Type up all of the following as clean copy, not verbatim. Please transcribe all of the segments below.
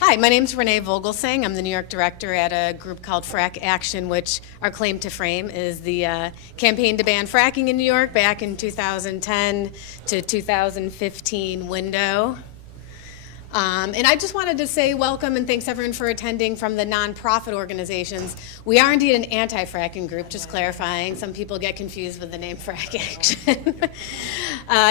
Hi, my name's Renee Vogelsang. I'm the New York director at a group called Frack Action, which our claim to fame is the campaign to ban fracking in New York back in 2010 to 2015 window. And I just wanted to say welcome and thanks everyone for attending from the nonprofit organizations. We are indeed an anti-fracking group, just clarifying. Some people get confused with the name Frack Action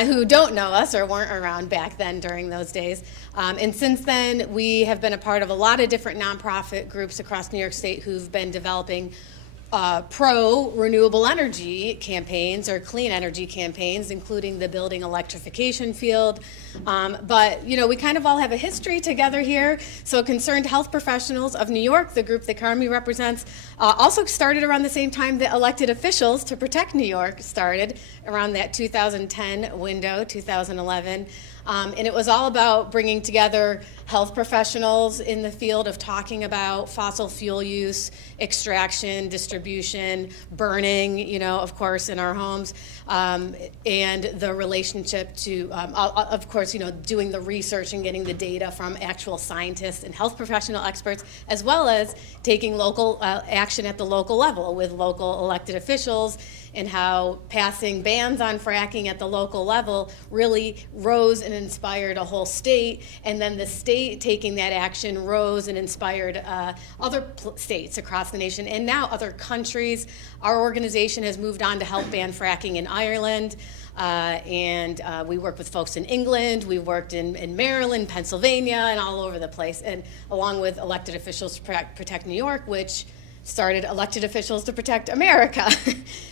who don't know us or weren't around back then during those days. And since then, we have been a part of a lot of different nonprofit groups across New York State who've been developing pro-renewable energy campaigns or clean energy campaigns, including the building electrification field. But, you know, we kind of all have a history together here. So Concerned Health Professionals of New York, the group that Carmi represents, also started around the same time that elected officials to protect New York started, around that 2010 window, 2011. And it was all about bringing together health professionals in the field of talking about fossil fuel use, extraction, distribution, burning, you know, of course, in our homes, and the relationship to, of course, you know, doing the research and getting the data from actual scientists and health professional experts, as well as taking local action at the local level with local elected officials, and how passing bans on fracking at the local level really rose and inspired a whole state, and then the state taking that action rose and inspired other states across the nation, and now other countries. Our organization has moved on to help ban fracking in Ireland, and we work with folks in England, we worked in Maryland, Pennsylvania, and all over the place, and along with elected officials to protect New York, which started elected officials to protect America.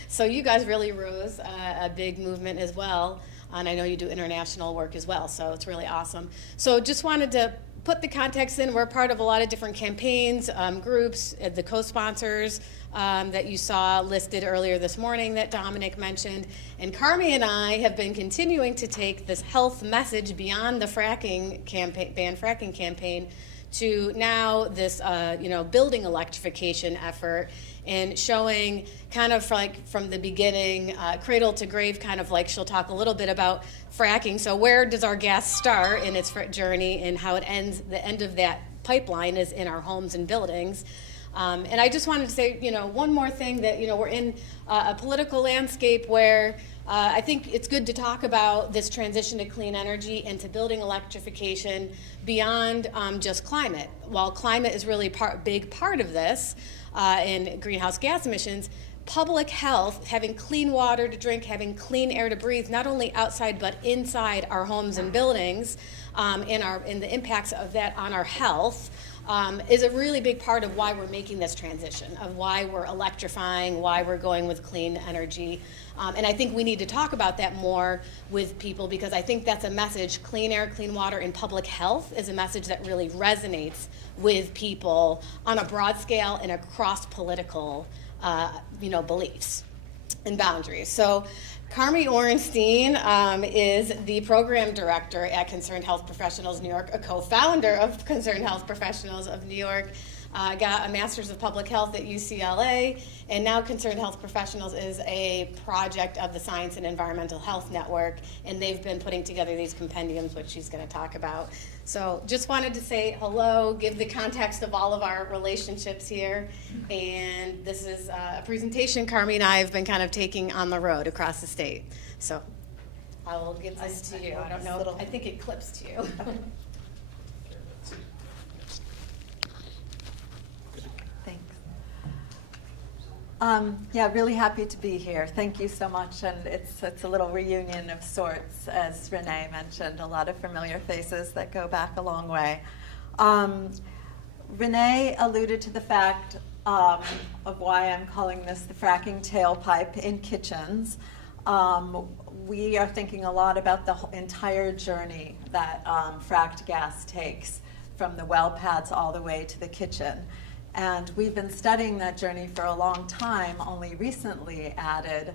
So you guys really rose a big movement as well, and I know you do international work as well, so it's really awesome. So just wanted to put the context in. We're part of a lot of different campaigns, groups, the co-sponsors that you saw listed earlier this morning that Dominic mentioned. And Carmi and I have been continuing to take this health message beyond the fracking campaign, ban fracking campaign, to now this, you know, building electrification effort, and showing kind of like from the beginning, cradle to grave, kind of like she'll talk a little bit about fracking. So where does our gas start in its journey, and how it ends, the end of that pipeline is in our homes and buildings. And I just wanted to say, you know, one more thing, that, you know, we're in a political landscape where I think it's good to talk about this transition to clean energy and to building electrification beyond just climate. While climate is really a big part of this in greenhouse gas emissions, public health, having clean water to drink, having clean air to breathe, not only outside but inside our homes and buildings, and the impacts of that on our health, is a really big part of why we're making this transition, of why we're electrifying, why we're going with clean energy. And I think we need to talk about that more with people, because I think that's a message. Clean air, clean water, and public health is a message that really resonates with people on a broad scale and across political you know, beliefs and boundaries. So Carmi Orenstein is the program director at Concerned Health Professionals New York, a co-founder of Concerned Health Professionals of New York. Got a master's of public health at UCLA, and now Concerned Health Professionals is a project of the Science and Environmental Health Network, and they've been putting together these compendiums, which she's going to talk about. So just wanted to say hello, give the context of all of our relationships here, and this is a presentation Carmi and I have been kind of taking on the road across the state. So I will give this to you. I don't know, I think it clips to you. Yeah, really happy to be here. Thank you so much, and it's a little reunion of sorts, as Renee mentioned, a lot of familiar faces that go back a long way. Renee alluded to the fact of why I'm calling this the fracking tailpipe in kitchens. We are thinking a lot about the entire journey that fracked gas takes, from the well pads all the way to the kitchen. And we've been studying that journey for a long time, only recently added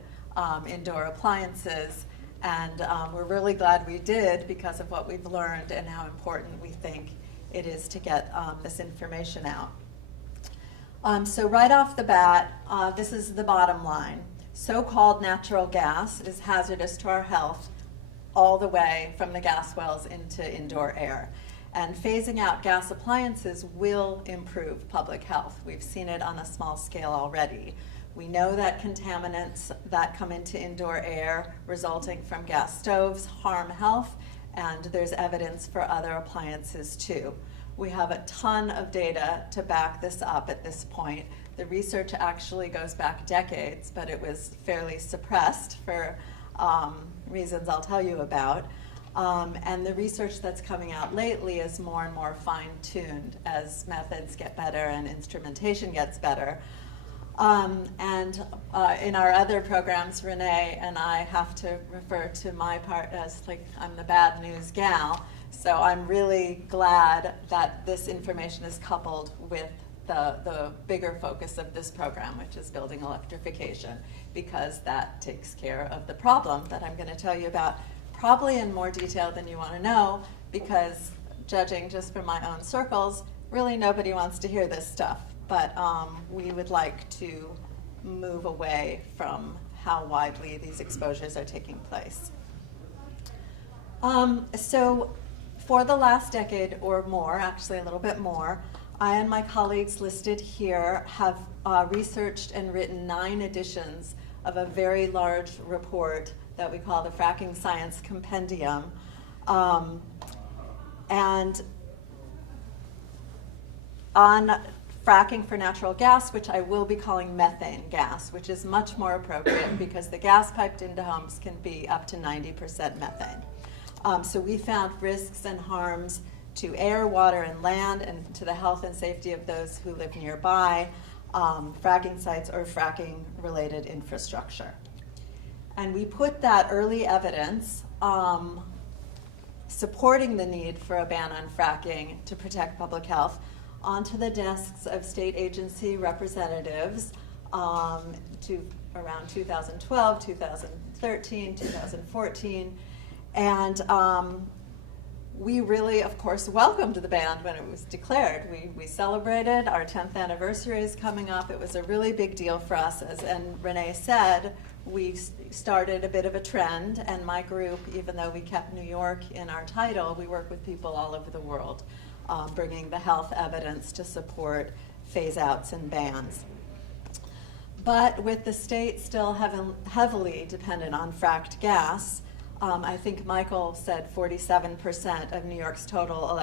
indoor appliances. And we're really glad we did, because of what we've learned and how important we think it is to get this information out. So right off the bat, this is the bottom line. So-called natural gas is hazardous to our health all the way from the gas wells into indoor air. And phasing out gas appliances will improve public health. We've seen it on a small scale already. We know that contaminants that come into indoor air resulting from gas stoves harm health, and there's evidence for other appliances too. We have a ton of data to back this up at this point. The research actually goes back decades, but it was fairly suppressed for reasons I'll tell you about. And the research that's coming out lately is more and more fine-tuned as methods get better and instrumentation gets better. In our other programs, Renee and I have to refer to my part as like I'm the bad news gal. So I'm really glad that this information is coupled with the bigger focus of this program, which is building electrification, because that takes care of the problem that I'm going to tell you about, probably in more detail than you want to know, because judging just from my own circles, really nobody wants to hear this stuff. But we would like to move away from how widely these exposures are taking place. So for the last decade or more, actually a little bit more, I and my colleagues listed here have researched and written 9 editions of a very large report that we call the Fracking Science Compendium. And on fracking for natural gas, which I will be calling methane gas, which is much more appropriate because the gas piped into homes can be up to 90% methane. So we found risks and harms to air, water, and land, and to the health and safety of those who live nearby, fracking sites or fracking-related infrastructure. And we put that early evidence supporting the need for a ban on fracking to protect public health onto the desks of state agency representatives to around 2012, 2013, 2014. And we really, of course, welcomed the ban when it was declared. We celebrated. Our 10th anniversary is coming up. It was a really big deal for us. And Renee said, we started a bit of a trend. And my group, even though we kept New York in our title, we work with people all over the world, bringing the health evidence to support phase-outs and bans. But with the state still heavily dependent on fracked gas, I think Michael said 47% of New York's total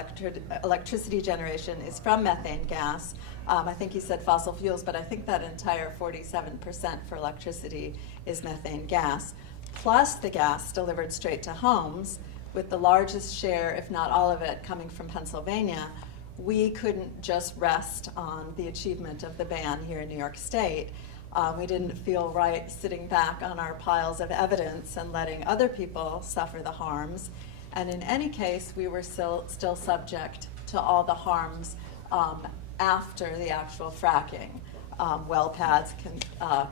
electricity generation is from methane gas. I think he said fossil fuels, but I think that entire 47% for electricity is methane gas, plus the gas delivered straight to homes, with the largest share, if not all of it, coming from Pennsylvania. We couldn't just rest on the achievement of the ban here in New York State. We didn't feel right sitting back on our piles of evidence and letting other people suffer the harms. And in any case, we were still subject to all the harms after the actual fracking. Well pads,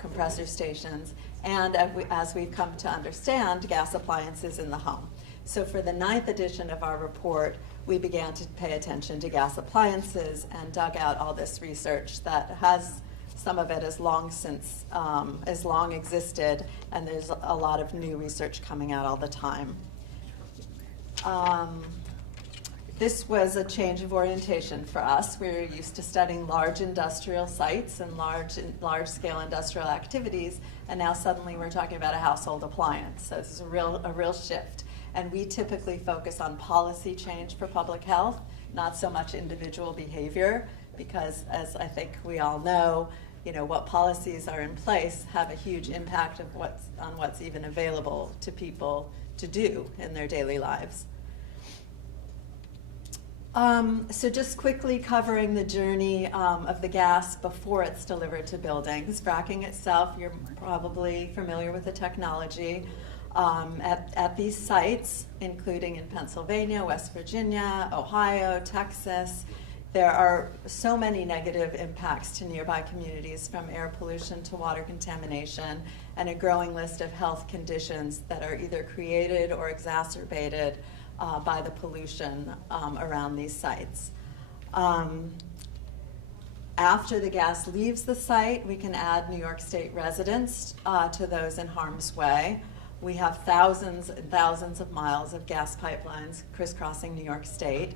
compressor stations, and as we've come to understand, gas appliances in the home. So for the 9th edition of our report, we began to pay attention to gas appliances and dug out all this research that has some of it has long existed, and there's a lot of new research coming out all the time. This was a change of orientation for us. We were used to studying large industrial sites and large-scale industrial activities, and now suddenly we're talking about a household appliance. So this is a real shift. And we typically focus on policy change for public health, not so much individual behavior, because as I think we all know, what policies are in place have a huge impact on what's even available to people to do in their daily lives. So just quickly covering the journey of the gas before it's delivered to buildings. Fracking itself, you're probably familiar with the technology. At these sites, including in Pennsylvania, West Virginia, Ohio, Texas, there are so many negative impacts to nearby communities, from air pollution to water contamination, and a growing list of health conditions that are either created or exacerbated by the pollution around these sites. After the gas leaves the site, we can add New York State residents to those in harm's way. We have thousands and thousands of miles of gas pipelines crisscrossing New York State.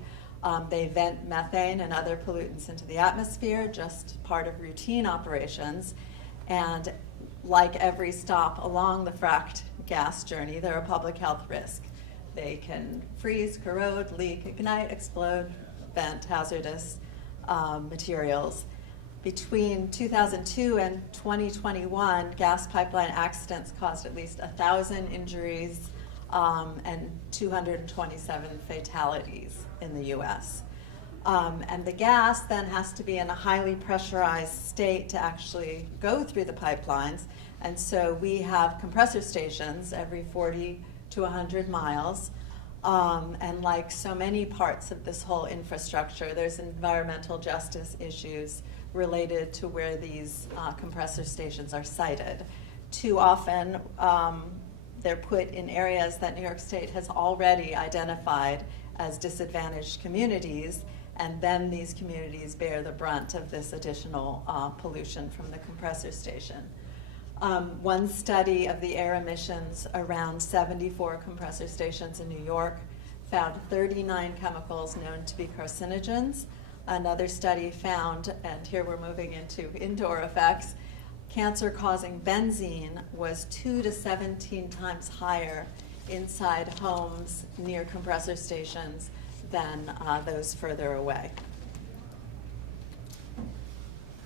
They vent methane and other pollutants into the atmosphere, just part of routine operations. And like every stop along the fracked gas journey, they're a public health risk. They can freeze, corrode, leak, ignite, explode, vent hazardous materials. Between 2002 and 2021, gas pipeline accidents caused at least 1,000 injuries and 227 fatalities in the US. And the gas then has to be in a highly pressurized state to actually go through the pipelines. And so we have compressor stations every 40 to 100 miles. And like so many parts of this whole infrastructure, there's environmental justice issues related to where these compressor stations are sited. Too often, they're put in areas that New York State has already identified as disadvantaged communities, and then these communities bear the brunt of this additional pollution from the compressor station. One study of the air emissions around 74 compressor stations in New York found 39 chemicals known to be carcinogens. Another study found, and here we're moving into indoor effects, cancer-causing benzene was 2 to 17 times higher inside homes near compressor stations than those further away.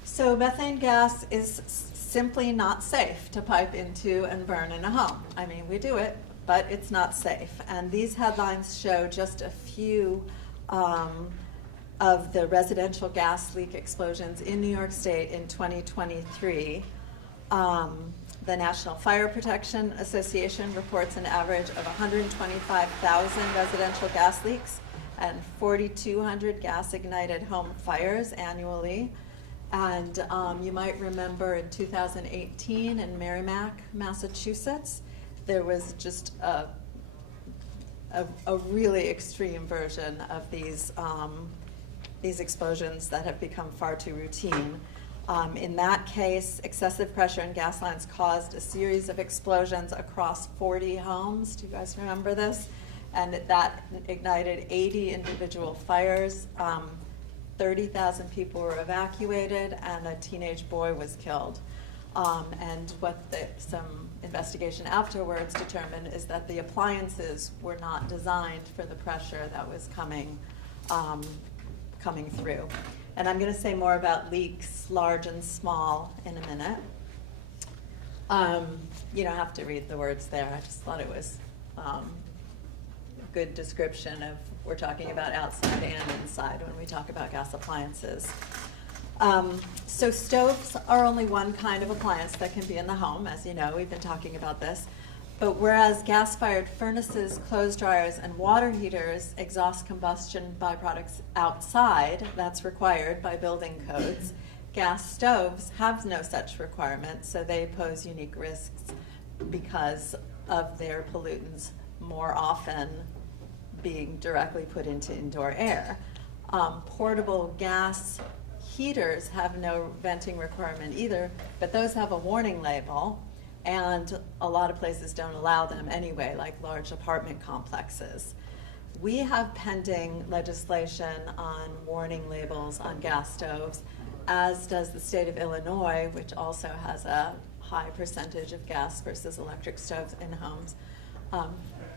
So methane gas is simply not safe to pipe into and burn in a home. I mean, we do it, but it's not safe. And these headlines show just a few of the residential gas leak explosions in New York State in 2023. The National Fire Protection Association reports an average of 125,000 residential gas leaks and 4,200 gas-ignited home fires annually. And you might remember in 2018 in Merrimack, Massachusetts, there was just a really extreme version of these explosions that have become far too routine. In that case, excessive pressure in gas lines caused a series of explosions across 40 homes. Do you guys remember this? And that ignited 80 individual fires. 30,000 people were evacuated, and a teenage boy was killed. And what some investigation afterwards determined is that the appliances were not designed for the pressure that was coming through. And I'm going to say more about leaks, large and small, in a minute. You don't have to read the words there. I just thought it was a good description of, we're talking about outside and inside when we talk about gas appliances. So stoves are only one kind of appliance that can be in the home. As you know, we've been talking about this. But whereas gas-fired furnaces, clothes dryers, and water heaters exhaust combustion byproducts outside, that's required by building codes, gas stoves have no such requirement, so they pose unique risks because of their pollutants more often being directly put into indoor air. Portable gas heaters have no venting requirement either, but those have a warning label, and a lot of places don't allow them anyway, like large apartment complexes. We have pending legislation on warning labels on gas stoves, as does the state of Illinois, which also has a high percentage of gas versus electric stoves in homes.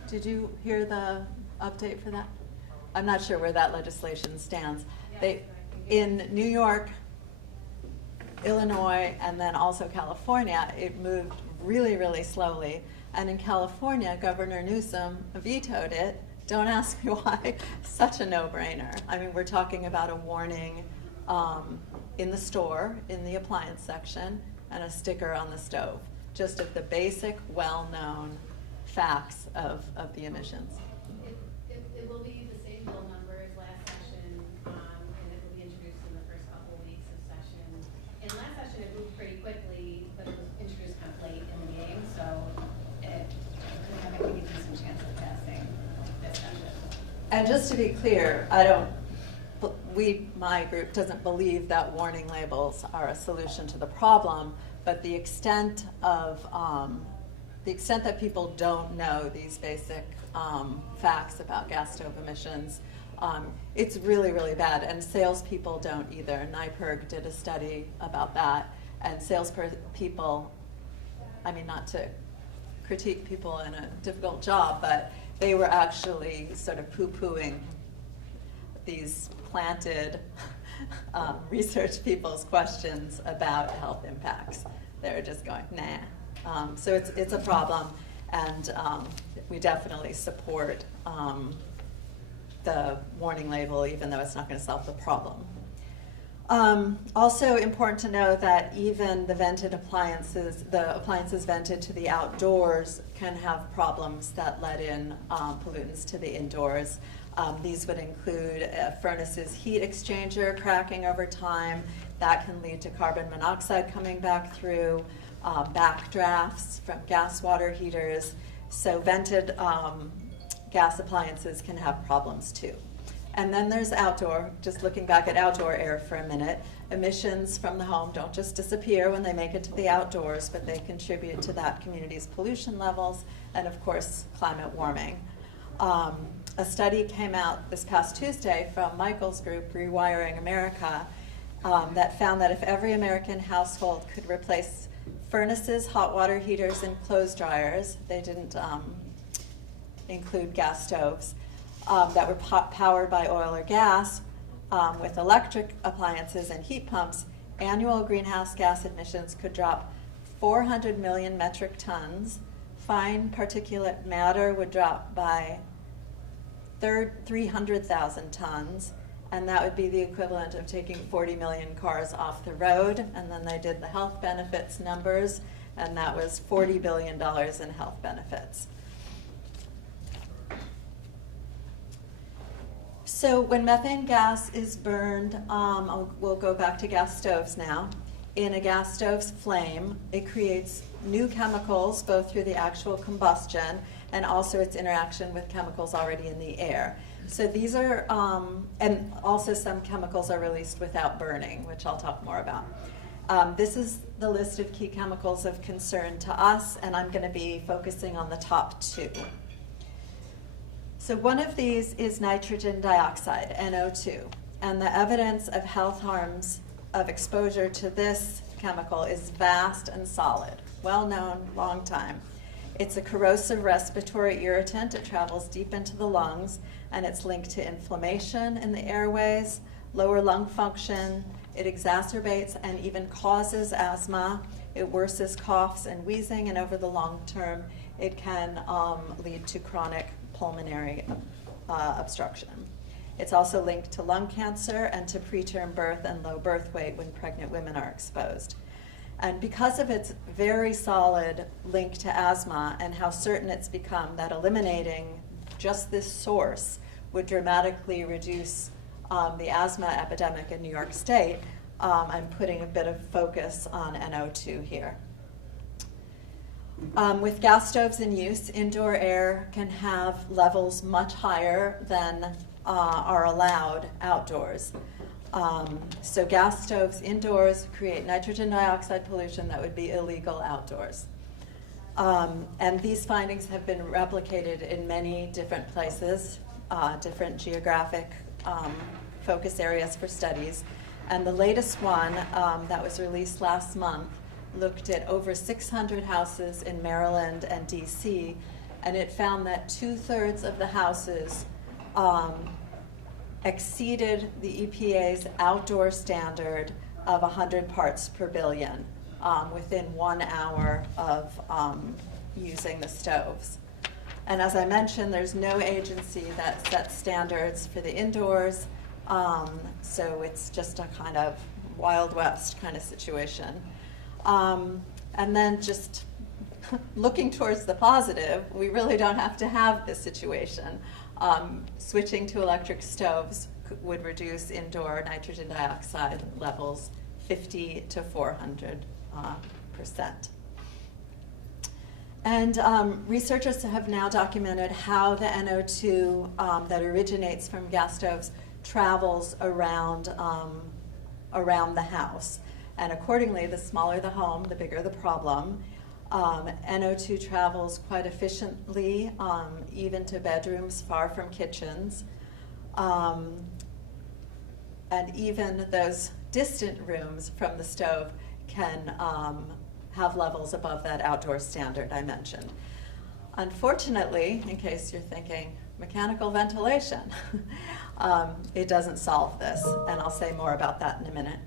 Did you hear the update for that? I'm not sure where that legislation stands. In New York, Illinois, and then also California, it moved really, really slowly. And in California, Governor Newsom vetoed it. Don't ask me why. Such a no-brainer. I mean, we're talking about a warning in the store, in the appliance section, and a sticker on the stove. Just of the basic, well-known facts of the emissions. It will be the same bill number as last session, and it will be introduced in the first couple of weeks of session. In last session, it moved pretty quickly, but it was introduced kind of late in the game, so I think we give some chance of passing this session. And just to be clear, my group doesn't believe that warning labels are a solution to the problem, but the extent that people don't know these basic facts about gas stove emissions It's really, really bad, and salespeople don't either. NYPIRG did a study about that, and salespeople, I mean, not to critique people in a difficult job, but they were actually sort of poo-pooing these planted research people's questions about health impacts. They were just going, nah. So it's a problem, and we definitely support the warning label, even though it's not going to solve the problem. Also important to know that even the appliances vented to the outdoors can have problems that let in pollutants to the indoors. These would include a furnace's heat exchanger cracking over time. That can lead to carbon monoxide coming back through, backdrafts from gas water heaters. So vented gas appliances can have problems too. And then there's outdoor, just looking back at outdoor air for a minute. Emissions from the home don't just disappear when they make it to the outdoors, but they contribute to that community's pollution levels and, of course, climate warming. A study came out this past Tuesday from Michael's group, Rewiring America, that found that if every American household could replace furnaces, hot water heaters, and clothes dryers, they didn't include gas stoves, that were powered by oil or gas, with electric appliances and heat pumps, annual greenhouse gas emissions could drop 400 million metric tons. Fine particulate matter would drop by 300,000 tons, and that would be the equivalent of taking 40 million cars off the road. And then they did the health benefits numbers, and that was $40 billion in health benefits. So when methane gas is burned, we'll go back to gas stoves now. In a gas stove's flame, it creates new chemicals, both through the actual combustion and also its interaction with chemicals already in the air. So these are, and also some chemicals are released without burning, which I'll talk more about. This is the list of key chemicals of concern to us, and I'm going to be focusing on the top two. So one of these is nitrogen dioxide, NO2, and the evidence of health harms of exposure to this chemical is vast and solid, well known, long time. It's a corrosive respiratory irritant. It travels deep into the lungs, and it's linked to inflammation in the airways, lower lung function. It exacerbates and even causes asthma. It worsens coughs and wheezing, and over the long term, it can lead to chronic pulmonary obstruction. It's also linked to lung cancer and to preterm birth and low birth weight when pregnant women are exposed. And because of its very solid link to asthma and how certain it's become that eliminating just this source would dramatically reduce the asthma epidemic in New York State, I'm putting a bit of focus on NO2 here. With gas stoves in use, indoor air can have levels much higher than are allowed outdoors. So gas stoves indoors create nitrogen dioxide pollution that would be illegal outdoors. And these findings have been replicated in many different places, different geographic focus areas for studies. And the latest one that was released last month looked at over 600 houses in Maryland and DC, and it found that 2/3 of the houses exceeded the EPA's outdoor standard of 100 parts per billion within 1 hour of using the stoves. And as I mentioned, there's no agency that sets standards for the indoors, so it's just a kind of Wild West kind of situation. And then just looking towards the positive, we really don't have to have this situation. Switching to electric stoves would reduce indoor nitrogen dioxide levels 50 to 400%. And researchers have now documented how the NO2 that originates from gas stoves travels around the house. And accordingly, the smaller the home, the bigger the problem. NO2 travels quite efficiently, even to bedrooms far from kitchens. And even those distant rooms from the stove can have levels above that outdoor standard I mentioned. Unfortunately, in case you're thinking mechanical ventilation, it doesn't solve this, and I'll say more about that in a minute.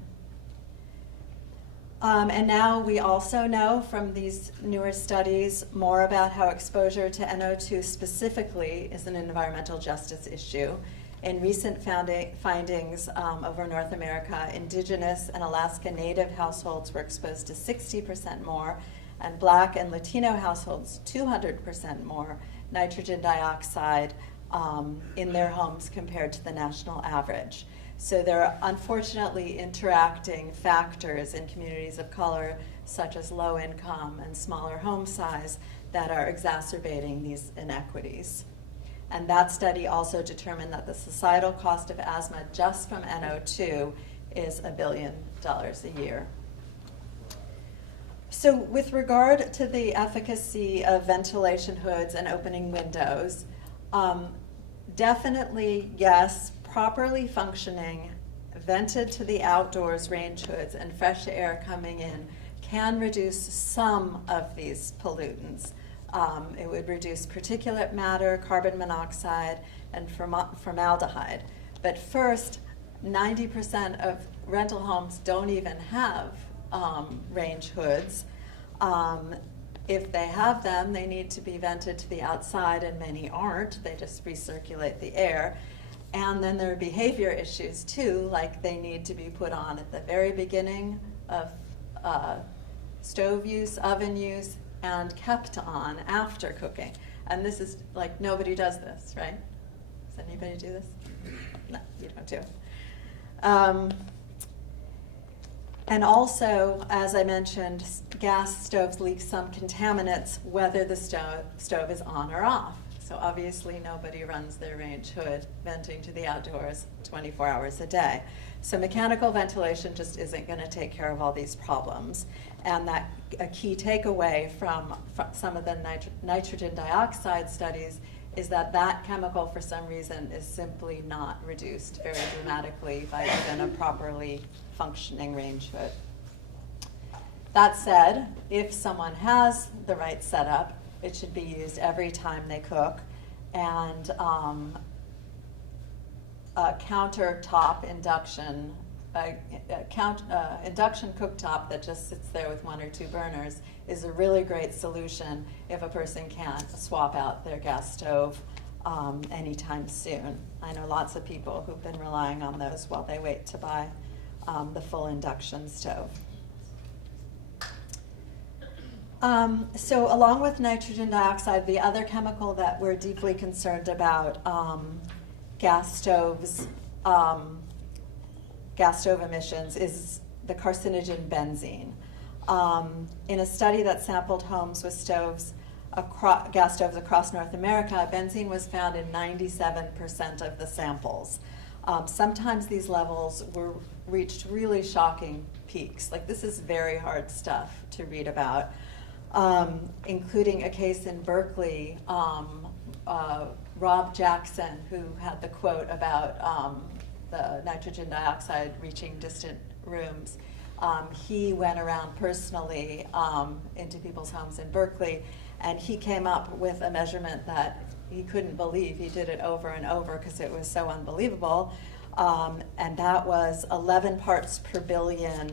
And now we also know from these newer studies more about how exposure to NO2 specifically is an environmental justice issue. In recent findings over North America, indigenous and Alaska Native households were exposed to 60% more, and Black and Latino households 200% more nitrogen dioxide in their homes compared to the national average. So there are unfortunately interacting factors in communities of color, such as low income and smaller home size, that are exacerbating these inequities. And that study also determined that the societal cost of asthma just from NO2 is $1 billion a year. So with regard to the efficacy of ventilation hoods and opening windows, definitely yes, properly functioning, vented to the outdoors range hoods and fresh air coming in can reduce some of these pollutants. It would reduce particulate matter, carbon monoxide, and formaldehyde. But first, 90% of rental homes don't even have range hoods. If they have them, they need to be vented to the outside, and many aren't. They just recirculate the air. And then there are behavior issues too, like they need to be put on at the very beginning of stove use, oven use, and kept on after cooking. And this is like, nobody does this, right? Does anybody do this? No, you don't do it. And also, as I mentioned, gas stoves leak some contaminants whether the stove is on or off. So obviously nobody runs their range hood venting to the outdoors 24 hours a day. So mechanical ventilation just isn't going to take care of all these problems. And that a key takeaway from some of the nitrogen dioxide studies is that that chemical, for some reason, is simply not reduced very dramatically by even a properly functioning range hood. That said, if someone has the right setup, it should be used every time they cook. And a countertop induction, induction cooktop that just sits there with 1 or 2 burners is a really great solution if a person can't swap out their gas stove anytime soon. I know lots of people who've been relying on those while they wait to buy the full induction stove. So along with nitrogen dioxide, the other chemical that we're deeply concerned about gas stove emissions is the carcinogen benzene. In a study that sampled homes with gas stoves across North America, benzene was found in 97% of the samples. Sometimes these levels were reached really shocking peaks. Like, this is very hard stuff to read about. Including a case in Berkeley, Rob Jackson, who had the quote about the nitrogen dioxide reaching distant rooms. He went around personally into people's homes in Berkeley, and he came up with a measurement that he couldn't believe. He did it over and over because it was so unbelievable. And that was 11 parts per billion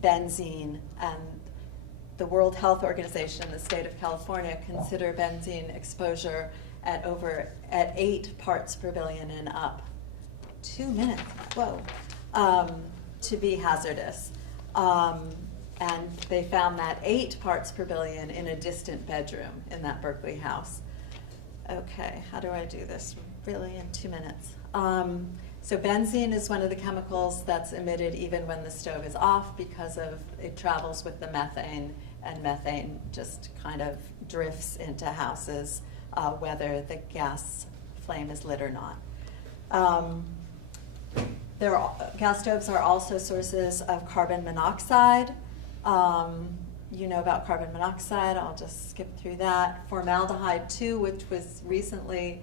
benzene. And the World Health Organization, the state of California, consider benzene exposure at 8 parts per billion and up. 2 minutes, whoa, to be hazardous. And they found that 8 parts per billion in a distant bedroom in that Berkeley house. Okay, how do I do this really in 2 minutes? So benzene is one of the chemicals that's emitted even when the stove is off because of it travels with the methane, and methane just kind of drifts into houses whether the gas flame is lit or not. Gas stoves are also sources of carbon monoxide. You know about carbon monoxide, I'll just skip through that. Formaldehyde too, which was recently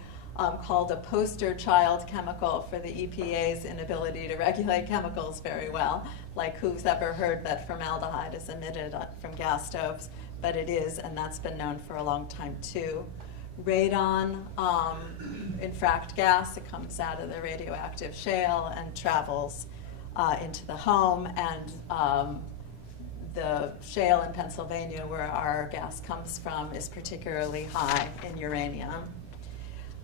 called a poster child chemical for the EPA's inability to regulate chemicals very well. Like, who's ever heard that formaldehyde is emitted from gas stoves? But it is, and that's been known for a long time too. Radon in fracked gas, it comes out of the radioactive shale and travels into the home, and the shale in Pennsylvania, where our gas comes from, is particularly high in uranium.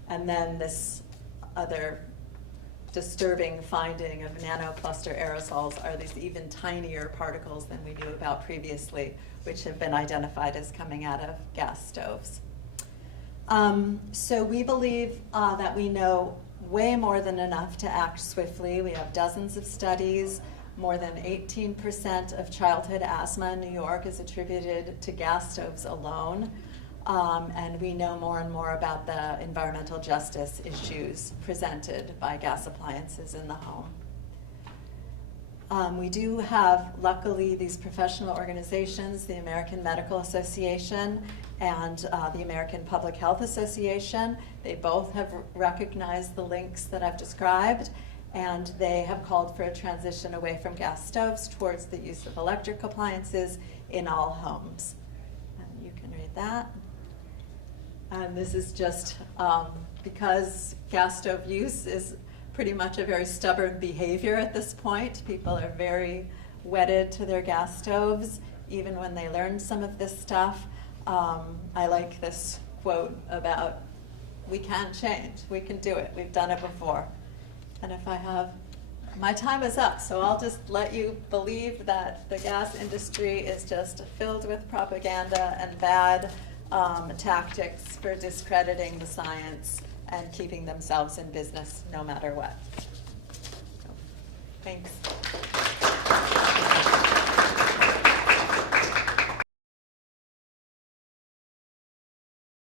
And then this other disturbing finding of nanocluster aerosols are these even tinier particles than we knew about previously, which have been identified as coming out of gas stoves. So we believe that we know way more than enough to act swiftly. We have dozens of studies. More than 18% of childhood asthma in New York is attributed to gas stoves alone. And we know more and more about the environmental justice issues presented by gas appliances in the home. We do have, luckily, these professional organizations, the American Medical Association and the American Public Health Association. They both have recognized the links that I've described, and they have called for a transition away from gas stoves towards the use of electric appliances in all homes. And you can read that. And this is just because gas stove use is pretty much a very stubborn behavior at this point. People are very wedded to their gas stoves, even when they learn some of this stuff. I like this quote about, we can change, we can do it, we've done it before. And if I have, my time is up, so I'll just let you believe that the gas industry is just filled with propaganda and bad tactics for discrediting the science and keeping themselves in business no matter what. So, thanks.